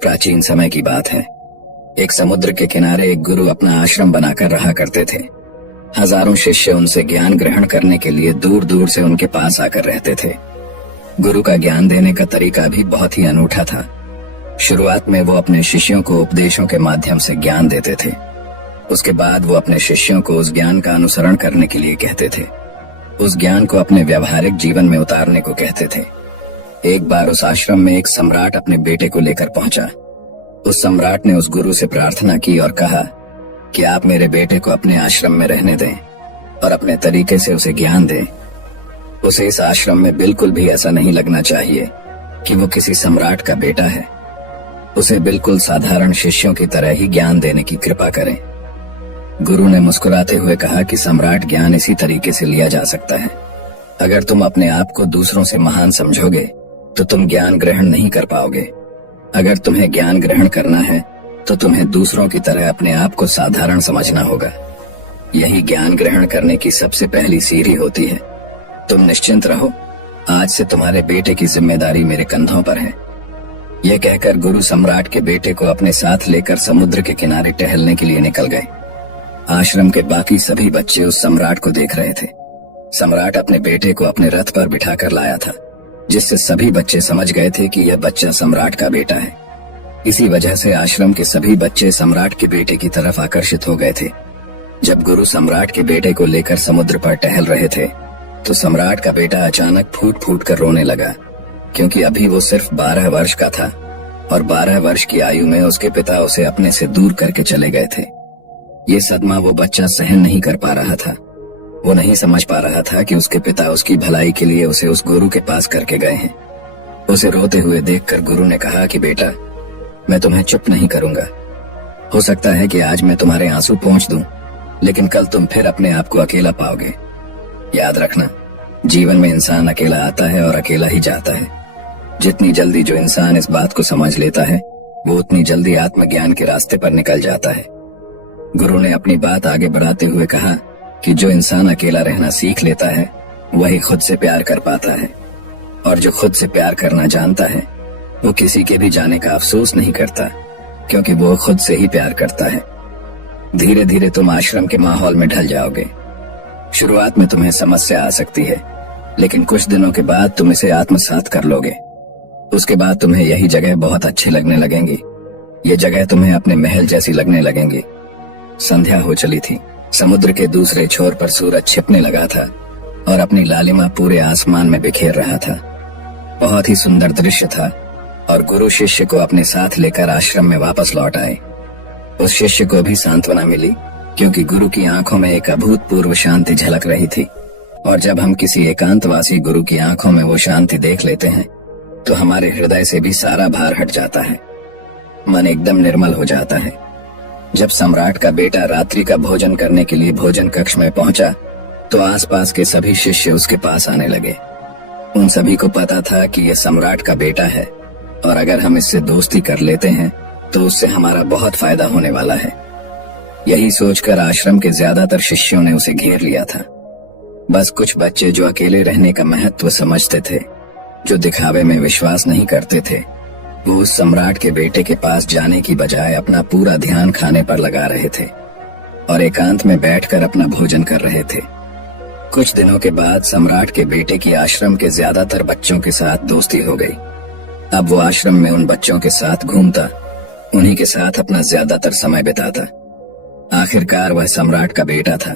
प्राचीन समय की बात है। एक समुद्र के किनारे एक गुरु अपना आश्रम बनाकर रहा करते थे। हजारों शिष्य उनसे ज्ञान ग्रहण करने के लिए दूर दूर से उनके पास आकर रहते थे। गुरु का ज्ञान देने का तरीका भी बहुत ही अनूठा था। शुरुआत में वो अपने शिष्यों को उपदेशों के माध्यम से ज्ञान देते थे। उसके बाद वो अपने शिष्यों को उस ज्ञान का अनुसरण करने के लिए कहते थे, उस ज्ञान को अपने व्यावहारिक जीवन में उतारने को कहते थे। एक बार उस आश्रम में एक सम्राट अपने बेटे को लेकर पहुंचा। उस सम्राट ने उस गुरु से प्रार्थना की और कहा कि आप मेरे बेटे को अपने आश्रम में रहने दें और अपने तरीके से उसे ज्ञान दें। उसे इस आश्रम में बिल्कुल भी ऐसा नहीं लगना चाहिए कि वो किसी सम्राट का बेटा है। उसे बिल्कुल साधारण शिष्यों की तरह ही ज्ञान देने की कृपा करें। गुरु ने मुस्कुराते हुए कहा कि सम्राट ज्ञान इसी तरीके से लिया जा सकता है। अगर तुम अपने आप को दूसरों से महान समझोगे तो तुम ज्ञान ग्रहण नहीं कर पाओगे। अगर तुम्हें ज्ञान ग्रहण करना है तो तुम्हें दूसरों की तरह अपने आप को साधारण समझना होगा। यही ज्ञान ग्रहण करने की सबसे पहली सीढ़ी होती है। तुम निश्चिंत रहो, आज से तुम्हारे बेटे की जिम्मेदारी मेरे कंधों पर है। यह कहकर गुरु सम्राट के बेटे को अपने साथ लेकर समुद्र के किनारे टहलने के लिए निकल गए। आश्रम के बाकी सभी बच्चे उस सम्राट को देख रहे थे। सम्राट अपने बेटे को अपने रथ पर बिठाकर लाया था, जिससे सभी बच्चे समझ गए थे कि यह बच्चा सम्राट का बेटा है। इसी वजह से आश्रम के सभी बच्चे सम्राट के बेटे की तरफ आकर्षित हो गए थे। जब गुरु सम्राट के बेटे को लेकर समुद्र पर टहल रहे थे तो सम्राट का बेटा अचानक फूट फूट कर रोने लगा, क्योंकि अभी वो सिर्फ 12 वर्ष का था और 12 वर्ष की आयु में उसके पिता उसे अपने से दूर करके चले गए थे। ये सदमा वो बच्चा सहन नहीं कर पा रहा था। वो नहीं समझ पा रहा था कि उसके पिता उसकी भलाई के लिए उसे उस गुरु के पास करके गए हैं। उसे रोते हुए देखकर गुरु ने कहा कि बेटा, मैं तुम्हें चुप नहीं करूंगा। हो सकता है कि आज मैं तुम्हारे आंसू पोंछ दूं, लेकिन कल तुम फिर अपने आप को अकेला पाओगे। याद रखना, जीवन में इंसान अकेला आता है और अकेला ही जाता है। जितनी जल्दी जो इंसान इस बात को समझ लेता है, वो उतनी जल्दी आत्मज्ञान के रास्ते पर निकल जाता है। गुरु ने अपनी बात आगे बढ़ाते हुए कहा कि जो इंसान अकेला रहना सीख लेता है वही खुद से प्यार कर पाता है, और जो खुद से प्यार करना जानता है वो किसी के भी जाने का अफसोस नहीं करता, क्योंकि वो खुद से ही प्यार करता है। धीरे धीरे तुम आश्रम के माहौल में ढल जाओगे। शुरुआत में तुम्हें समस्या आ सकती है, लेकिन कुछ दिनों के बाद तुम इसे आत्मसात कर लोगे। उसके बाद तुम्हें यही जगह बहुत अच्छी लगने लगेंगी। ये जगह तुम्हें अपने महल जैसी लगने लगेंगी। संध्या हो चली थी। समुद्र के दूसरे छोर पर सूरज छिपने लगा था और अपनी लालिमा पूरे आसमान में बिखेर रहा था। बहुत ही सुंदर दृश्य था और गुरु शिष्य को अपने साथ लेकर आश्रम में वापस लौट आए। उस शिष्य को भी सांत्वना मिली, क्योंकि गुरु की आंखों में एक अभूतपूर्व शांति झलक रही थी। और जब हम किसी एकांतवासी गुरु की आंखों में वो शांति देख लेते हैं तो हमारे हृदय से भी सारा भार हट जाता है। मन एकदम निर्मल हो जाता है। जब सम्राट का बेटा रात्रि का भोजन करने के लिए भोजन कक्ष में पहुंचा तो आसपास के सभी शिष्य उसके पास आने लगे। उन सभी को पता था कि यह सम्राट का बेटा है और अगर हम इससे दोस्ती कर लेते हैं तो उससे हमारा बहुत फायदा होने वाला है। यही सोचकर आश्रम के ज्यादातर शिष्यों ने उसे घेर लिया था। बस कुछ बच्चे जो अकेले रहने का महत्व समझते थे, जो दिखावे में विश्वास नहीं करते थे, वो उस सम्राट के बेटे के पास जाने की बजाय अपना पूरा ध्यान खाने पर लगा रहे थे और एकांत में बैठकर अपना भोजन कर रहे थे। कुछ दिनों के बाद सम्राट के बेटे की आश्रम के ज्यादातर बच्चों के साथ दोस्ती हो गई। अब वो आश्रम में उन बच्चों के साथ घूमता, उन्हीं के साथ अपना ज्यादातर समय बिताता। आखिरकार वह सम्राट का बेटा था,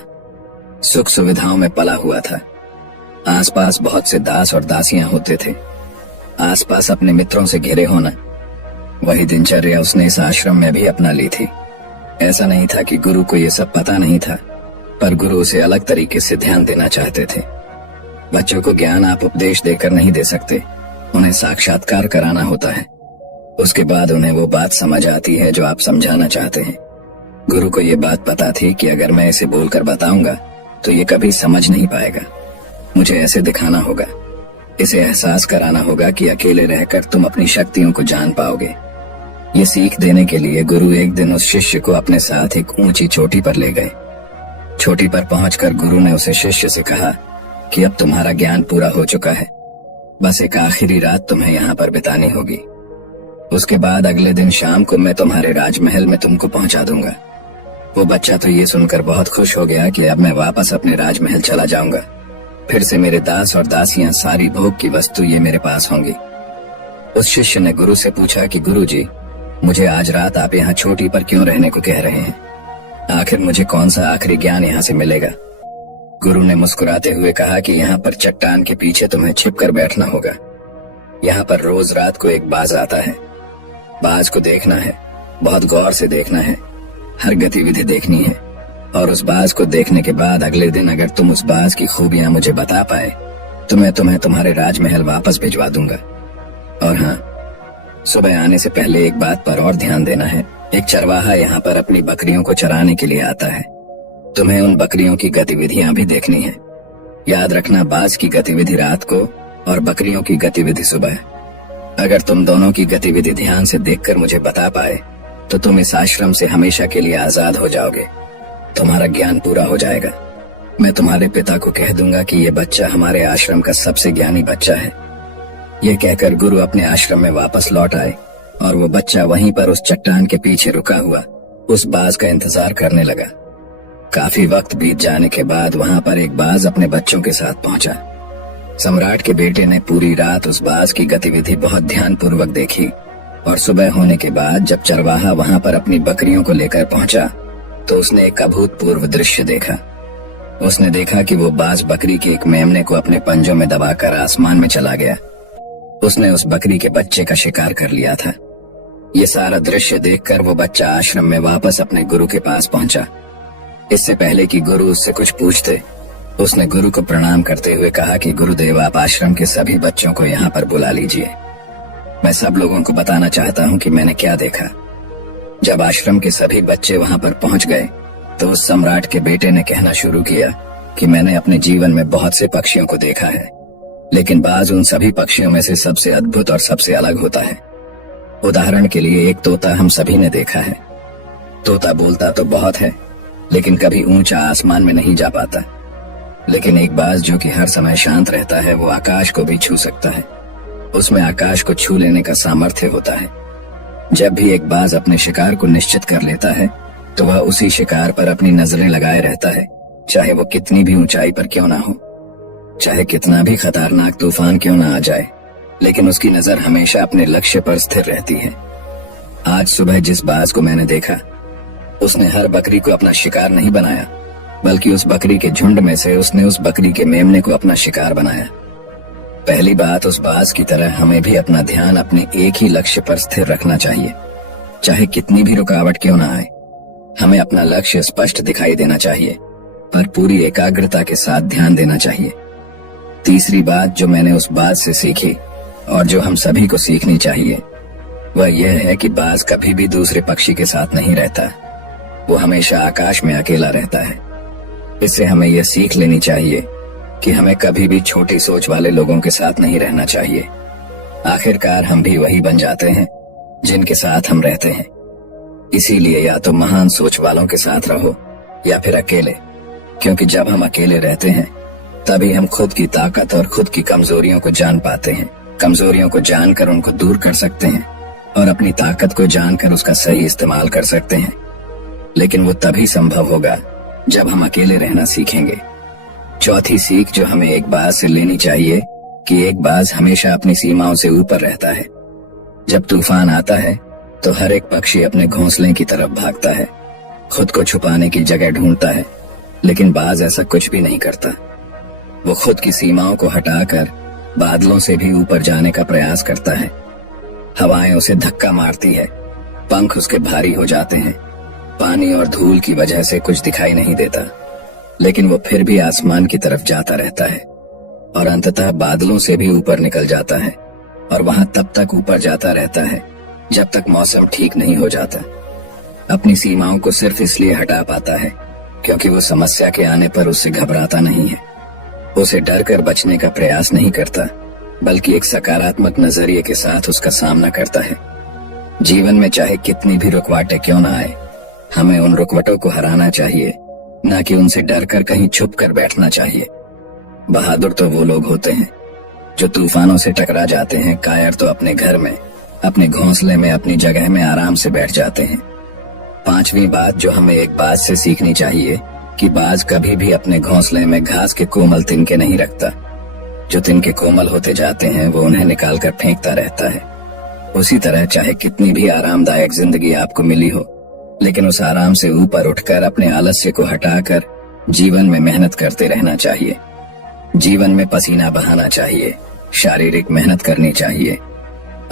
सुख सुविधाओं में पला हुआ था। आसपास बहुत से दास और दासियां होते थे। आसपास अपने मित्रों से घिरे होना, वही दिनचर्या उसने इस आश्रम में भी अपना ली थी। ऐसा नहीं था कि गुरु को ये सब पता नहीं था, पर गुरु उसे अलग तरीके से ध्यान देना चाहते थे। बच्चों को ज्ञान आप उपदेश देकर नहीं दे सकते, उन्हें साक्षात्कार कराना होता है। उसके बाद उन्हें वो बात समझ आती है जो आप समझाना चाहते हैं। गुरु को ये बात पता थी कि अगर मैं इसे बोलकर बताऊंगा तो ये कभी समझ नहीं पाएगा। मुझे ऐसे दिखाना होगा, इसे एहसास कराना होगा कि अकेले रहकर तुम अपनी शक्तियों को जान पाओगे। ये सीख देने के लिए गुरु एक दिन उस शिष्य को अपने साथ एक ऊंची चोटी पर ले गए। चोटी पर पहुंचकर गुरु ने उसे शिष्य से कहा कि अब तुम्हारा ज्ञान पूरा हो चुका है, बस एक आखिरी रात तुम्हें यहाँ पर बितानी होगी। उसके बाद अगले दिन शाम को मैं तुम्हारे राजमहल में तुमको पहुंचा दूंगा। वो बच्चा तो ये सुनकर बहुत खुश हो गया कि अब मैं वापस अपने राजमहल चला जाऊंगा। फिर से मेरे दास और दासियां, सारी भोग की वस्तु ये मेरे पास होंगी। उस शिष्य ने गुरु से पूछा कि गुरुजी, मुझे आज रात आप यहाँ चोटी पर क्यों रहने को कह रहे हैं? आखिर मुझे कौन सा आखिरी ज्ञान यहाँ से मिलेगा? गुरु ने मुस्कुराते हुए कहा कि यहाँ पर चट्टान के पीछे तुम्हें छिपकर बैठना होगा। यहाँ पर रोज रात को एक बाज आता है। बाज को देखना है, बहुत गौर से देखना है, हर गतिविधि देखनी है, और उस बाज को देखने के बाद अगले दिन अगर तुम उस बाज की खूबियां मुझे बता पाए तो मैं तुम्हें तुम्हारे राजमहल वापस भिजवा दूंगा। और हाँ, सुबह आने से पहले एक बात पर और ध्यान देना है। एक चरवाहा यहाँ पर अपनी बकरियों को चराने के लिए आता है। तुम्हें उन बकरियों की गतिविधियां भी देखनी है। याद रखना, बाज की गतिविधि रात को और बकरियों की गतिविधि सुबह। अगर तुम दोनों की गतिविधि ध्यान से देखकर मुझे बता पाए तो तुम इस आश्रम से हमेशा के लिए आजाद हो जाओगे। तुम्हारा ज्ञान पूरा हो जाएगा। मैं तुम्हारे पिता को कह दूंगा कि ये बच्चा हमारे आश्रम का सबसे ज्ञानी बच्चा है। ये कहकर गुरु अपने आश्रम में वापस लौट आए और वो बच्चा वहीं पर उस चट्टान के पीछे रुका हुआ उस बाज का इंतजार करने लगा। काफी वक्त बीत जाने के बाद वहां पर एक बाज अपने बच्चों के साथ पहुंचा। सम्राट के बेटे ने पूरी रात उस बाज की गतिविधि बहुत ध्यानपूर्वक देखी और सुबह होने के बाद जब चरवाहा वहां पर अपनी बकरियों को लेकर पहुंचा तो उसने एक अभूतपूर्व दृश्य देखा। उसने देखा कि वो बाज बकरी के एक मेमने को अपने पंजों में दबाकर आसमान में चला गया। उसने उस बकरी के बच्चे का शिकार कर लिया था। ये सारा दृश्य देखकर वो बच्चा आश्रम में वापस अपने गुरु के पास पहुंचा। इससे पहले कि गुरु उससे कुछ पूछते, उसने गुरु को प्रणाम करते हुए कहा कि गुरुदेव, आप आश्रम के सभी बच्चों को यहाँ पर बुला लीजिए। मैं सब लोगों को बताना चाहता हूँ कि मैंने क्या देखा। जब आश्रम के सभी बच्चे वहां पर पहुंच गए तो उस सम्राट के बेटे ने कहना शुरू किया कि मैंने अपने जीवन में बहुत से पक्षियों को देखा है, लेकिन बाज उन सभी पक्षियों में से सबसे अद्भुत और सबसे अलग होता है। उदाहरण के लिए एक तोता हम सभी ने देखा है। तोता बोलता तो बहुत है, लेकिन कभी ऊंचा आसमान में नहीं जा पाता। लेकिन एक बाज जो कि हर समय शांत रहता है, वो आकाश को भी छू सकता है। उसमें आकाश को छू लेने का सामर्थ्य होता है। जब भी एक बाज अपने शिकार को निश्चित कर लेता है तो वह उसी शिकार पर अपनी नजरें लगाए रहता है, चाहे वो कितनी भी ऊंचाई पर क्यों ना हो, चाहे कितना भी खतरनाक तूफान क्यों ना आ जाए, लेकिन उसकी नजर हमेशा अपने लक्ष्य पर स्थिर रहती है। आज सुबह जिस बाज को मैंने देखा, उसने हर बकरी को अपना शिकार नहीं बनाया, बल्कि उस बकरी के झुंड में से उसने उस बकरी के मेमने को अपना शिकार बनाया। पहली बात, उस बाज की तरह हमें भी अपना ध्यान अपने एक ही लक्ष्य पर स्थिर रखना चाहिए, चाहे कितनी भी रुकावट क्यों ना आए। हमें अपना लक्ष्य स्पष्ट दिखाई देना चाहिए, पर पूरी एकाग्रता के साथ ध्यान देना चाहिए। तीसरी बात जो मैंने उस बाज से सीखी और जो हम सभी को सीखनी चाहिए, वह यह है कि बाज कभी भी दूसरे पक्षी के साथ नहीं रहता। वो हमेशा आकाश में अकेला रहता है। इससे हमें यह सीख लेनी चाहिए कि हमें कभी भी छोटी सोच वाले लोगों के साथ नहीं रहना चाहिए। आखिरकार हम भी वही बन जाते हैं जिनके साथ हम रहते हैं। इसीलिए या तो महान सोच वालों के साथ रहो या फिर अकेले, क्योंकि जब हम अकेले रहते हैं तभी हम खुद की ताकत और खुद की कमजोरियों को जान पाते हैं। कमजोरियों को जानकर उनको दूर कर सकते हैं और अपनी ताकत को जानकर उसका सही इस्तेमाल कर सकते हैं। लेकिन वो तभी संभव होगा जब हम अकेले रहना सीखेंगे। चौथी सीख जो हमें एक बाज से लेनी चाहिए कि एक बाज हमेशा अपनी सीमाओं से ऊपर रहता है। जब तूफान आता है तो हर एक पक्षी अपने घोंसले की तरफ भागता है, खुद को छुपाने की जगह ढूंढता है, लेकिन बाज ऐसा कुछ भी नहीं करता। वो खुद की सीमाओं को हटाकर बादलों से भी ऊपर जाने का प्रयास करता है। हवाएं उसे धक्का मारती है, पंख उसके भारी हो जाते हैं, पानी और धूल की वजह से कुछ दिखाई नहीं देता, लेकिन वो फिर भी आसमान की तरफ जाता रहता है और अंततः बादलों से भी ऊपर निकल जाता है और वहां तब तक ऊपर जाता रहता है जब तक मौसम ठीक नहीं हो जाता। अपनी सीमाओं को सिर्फ इसलिए हटा पाता है क्योंकि वो समस्या के आने पर उससे घबराता नहीं है। उसे डर कर बचने का प्रयास नहीं करता, बल्कि एक सकारात्मक नजरिए के साथ उसका सामना करता है। जीवन में चाहे कितनी भी रुकावटें क्यों ना आए, हमें उन रुकावटों को हराना चाहिए, न कि उनसे डर कर कहीं छुप कर बैठना चाहिए। बहादुर तो वो लोग होते हैं जो तूफानों से टकरा जाते हैं, कायर तो अपने घर में अपने घोंसले में अपनी जगह में आराम से बैठ जाते हैं। पांचवी बात जो हमें एक बात से सीखनी चाहिए कि बाज कभी भी अपने घोंसले में घास के कोमल तिनके नहीं रखता। जो तिनके कोमल होते जाते हैं वो उन्हें निकालकर फेंकता रहता है। उसी तरह चाहे कितनी भी आरामदायक जिंदगी आपको मिली हो, लेकिन उस आराम से ऊपर उठकर अपने आलस्य को हटाकर जीवन में मेहनत करते रहना चाहिए। जीवन में पसीना बहाना चाहिए, शारीरिक मेहनत करनी चाहिए।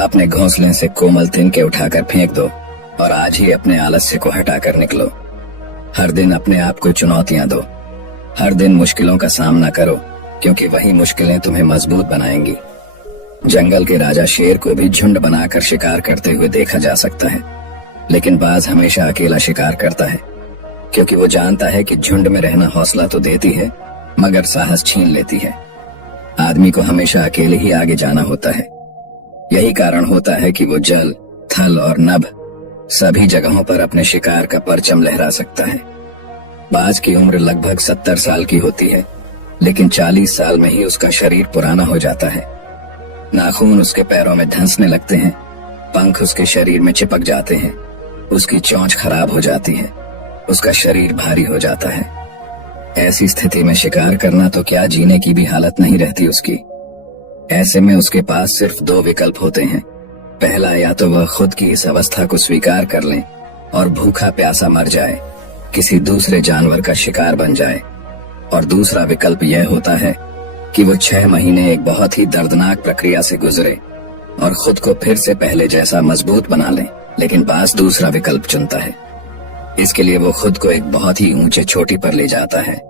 अपने घोंसले से कोमल तिनके उठाकर फेंक दो और आज ही अपने आलस्य को हटाकर निकलो। हर दिन अपने आप को चुनौतियां दो। हर दिन मुश्किलों का सामना करो, क्योंकि वही मुश्किलें तुम्हें मजबूत बनाएंगी। जंगल के राजा शेर को भी झुंड बनाकर शिकार करते हुए देखा जा सकता है, लेकिन बाज हमेशा अकेला शिकार करता है, क्योंकि वो जानता है कि झुंड में रहना हौसला तो देती है मगर साहस छीन लेती है। आदमी को हमेशा अकेले ही आगे जाना होता है। यही कारण होता है कि वो जल, थल और नभ सभी जगहों पर अपने शिकार का परचम लहरा सकता है। बाज की उम्र लगभग 70 साल की होती है, लेकिन 40 साल में ही उसका शरीर पुराना हो जाता है। नाखून उसके पैरों में धंसने लगते हैं, पंख उसके शरीर में चिपक जाते हैं, उसकी चोंच खराब हो जाती है, उसका शरीर भारी हो जाता है। ऐसी स्थिति में शिकार करना तो क्या, जीने की भी हालत नहीं रहती उसकी। ऐसे में उसके पास सिर्फ 2 विकल्प होते हैं। पहला, या तो वह खुद की इस अवस्था को स्वीकार कर ले और भूखा प्यासा मर जाए, किसी दूसरे जानवर का शिकार बन जाए, और दूसरा विकल्प यह होता है कि वो 6 महीने एक बहुत ही दर्दनाक प्रक्रिया से गुजरे और खुद को फिर से पहले जैसा मजबूत बना ले। लेकिन बाज दूसरा विकल्प चुनता है। इसके लिए वो खुद को एक बहुत ही ऊंचे चोटी पर ले जाता है,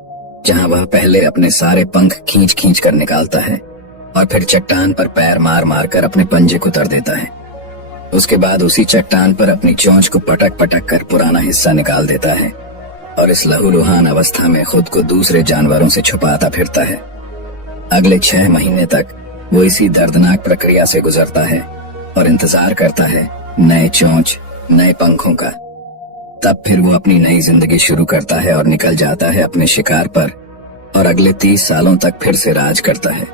जहां वह पहले अपने सारे पंख खींच खींच कर निकालता है और फिर चट्टान पर पैर मार मार कर अपने पंजे को तर देता है। उसके बाद उसी चट्टान पर अपनी चोंच को पटक पटक कर पुराना हिस्सा निकाल देता है और इस लहूलुहान अवस्था में खुद को दूसरे जानवरों से छुपाता फिरता है। अगले 6 महीने तक वो इसी दर्दनाक प्रक्रिया से गुजरता है और इंतजार करता है नए चोंच, नए पंखों का। तब फिर वो अपनी नई जिंदगी शुरू करता है और निकल जाता है अपने शिकार पर और अगले 30 सालों तक फिर से राज करता है।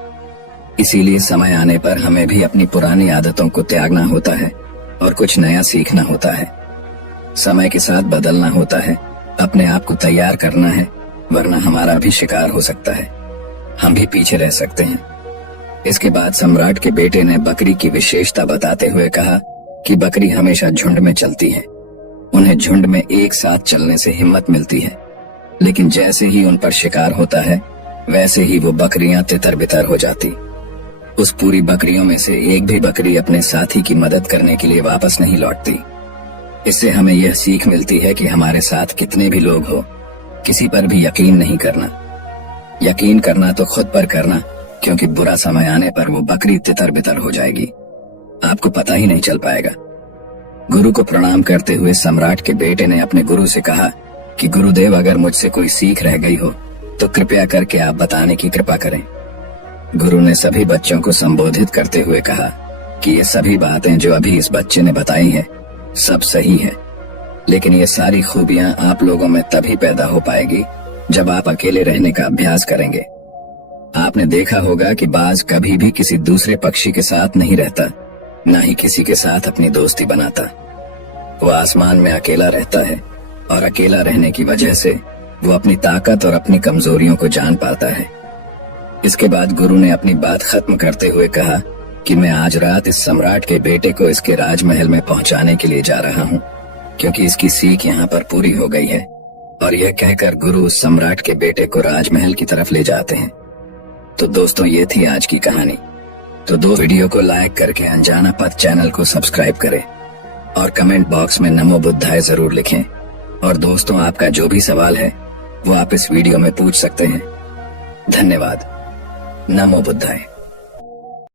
इसीलिए समय आने पर हमें भी अपनी पुरानी आदतों को त्यागना होता है और कुछ नया सीखना होता है। समय के साथ बदलना होता है, अपने आप को तैयार करना है, वरना हमारा भी शिकार हो सकता है, हम भी पीछे रह सकते हैं। इसके बाद सम्राट के बेटे ने बकरी की विशेषता बताते हुए कहा कि बकरी हमेशा झुंड में चलती है। उन्हें झुंड में एक साथ चलने से हिम्मत मिलती है, लेकिन जैसे ही उन पर शिकार होता है वैसे ही वो बकरियां तितर बितर हो जाती। उस पूरी बकरियों में से एक भी बकरी अपने साथी की मदद करने के लिए वापस नहीं लौटती। इससे हमें यह सीख मिलती है कि हमारे साथ कितने भी लोग हो, किसी पर भी यकीन नहीं करना। यकीन करना तो खुद पर करना, क्योंकि बुरा समय आने पर वो बकरी तितर बितर हो जाएगी, आपको पता ही नहीं चल पाएगा। गुरु को प्रणाम करते हुए सम्राट के बेटे ने अपने गुरु से कहा कि गुरुदेव, अगर मुझसे कोई सीख रह गई हो तो कृपया करके आप बताने की कृपा करें। गुरु ने सभी बच्चों को संबोधित करते हुए कहा कि ये सभी बातें जो अभी इस बच्चे ने बताई हैं सब सही है, लेकिन ये सारी खूबियां आप लोगों में तभी पैदा हो पाएगी जब आप अकेले रहने का अभ्यास करेंगे। आपने देखा होगा कि बाज कभी भी किसी दूसरे पक्षी के साथ नहीं रहता, न ही किसी के साथ अपनी दोस्ती बनाता। वो आसमान में अकेला रहता है और अकेला रहने की वजह से वो अपनी ताकत और अपनी कमजोरियों को जान पाता है। इसके बाद गुरु ने अपनी बात खत्म करते हुए कहा कि मैं आज रात इस सम्राट के बेटे को इसके राजमहल में पहुंचाने के लिए जा रहा हूं, क्योंकि इसकी सीख यहाँ पर पूरी हो गई है। और यह कहकर गुरु उस सम्राट के बेटे को राजमहल की तरफ ले जाते हैं। तो दोस्तों, ये थी आज की कहानी। तो वीडियो को लाइक करके अनजाना पथ चैनल को सब्सक्राइब करें और कमेंट बॉक्स में नमो बुद्धाय जरूर लिखें। और दोस्तों, आपका जो भी सवाल है वो आप इस वीडियो में पूछ सकते हैं। धन्यवाद। नमो बुद्धाय।